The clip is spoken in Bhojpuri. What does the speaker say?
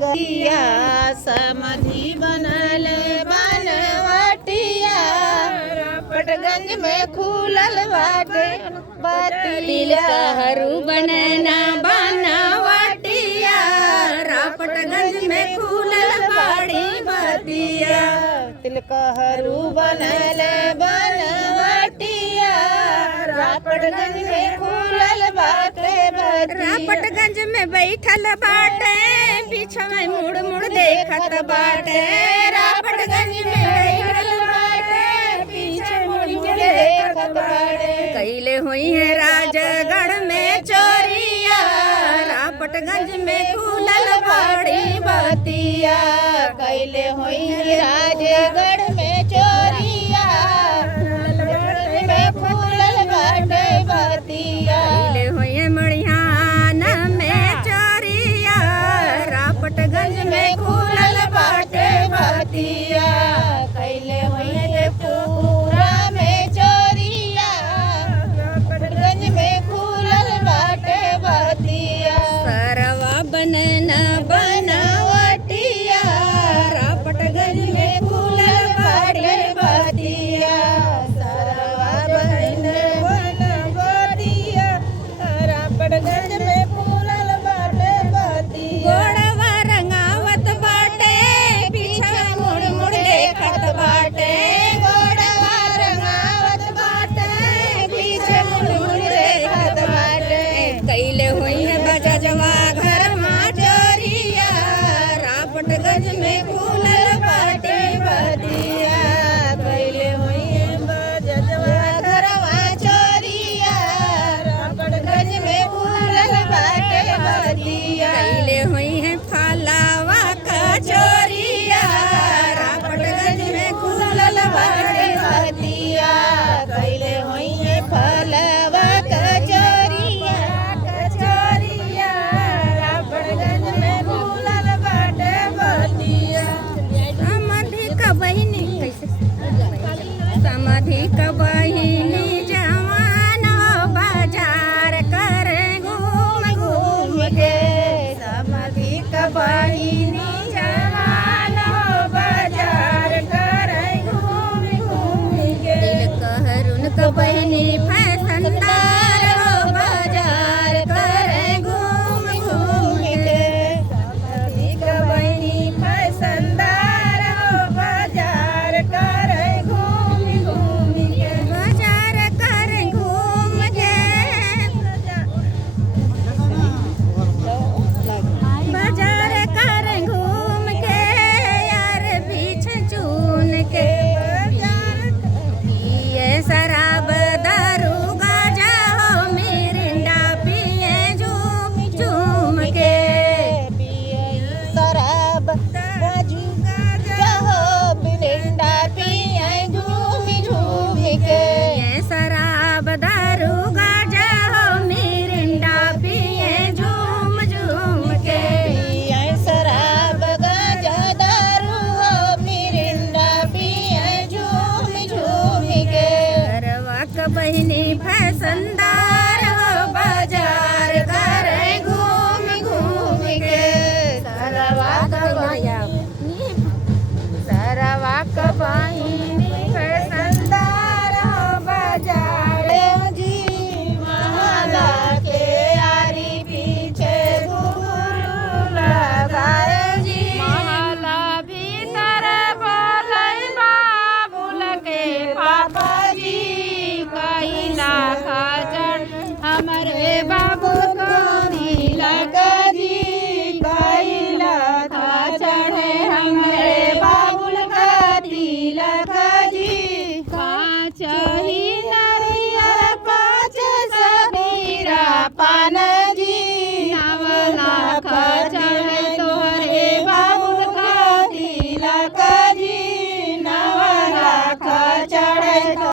डगरिया समधी बनल बनवटिया रापटगंज में खुलल बाटे बतिया हरू बनना बनवटिया रापटगंज में खुलल बाड़ी बतिया तिलकहरू बनल बनवटिया रापटगंज में खुलल बाटे बतिया रापटगंज में बैठल बाटे पीछे में मुड़ मुड़ देखत बाटे रापटगंज में बैठल बाटे पीछे मुड़ मुड़ देखत बाटे कैले हुई है राजगढ़ में चोरिया रापटगंज में खुलल बाड़ी बतिया कैले हुई राजगढ़ में चोरिया में खुलल बाटे बतिया कैले हुई है मड़ियान में चोरिया रापटगंज में खुलल बाटे बतिया कैले हुई पूरा में चोरिया रापटगंज में खुलल बाटे बतिया सरवा बनना बनवटिया रापटगंज में खुलल बाड़ी बतिया सरवा बनवटिया रापटगंज में खुलल बाटे बतिया गोड़वा रंगावत बाटे पीछे मुड़ मुड़ देखत बाटे गोड़वा रंगावत बाटे पीछे मुड़ मुड़ देखत बाटे कैले हुई है बजजवा घर में चोरिया रापटगंज में खुलल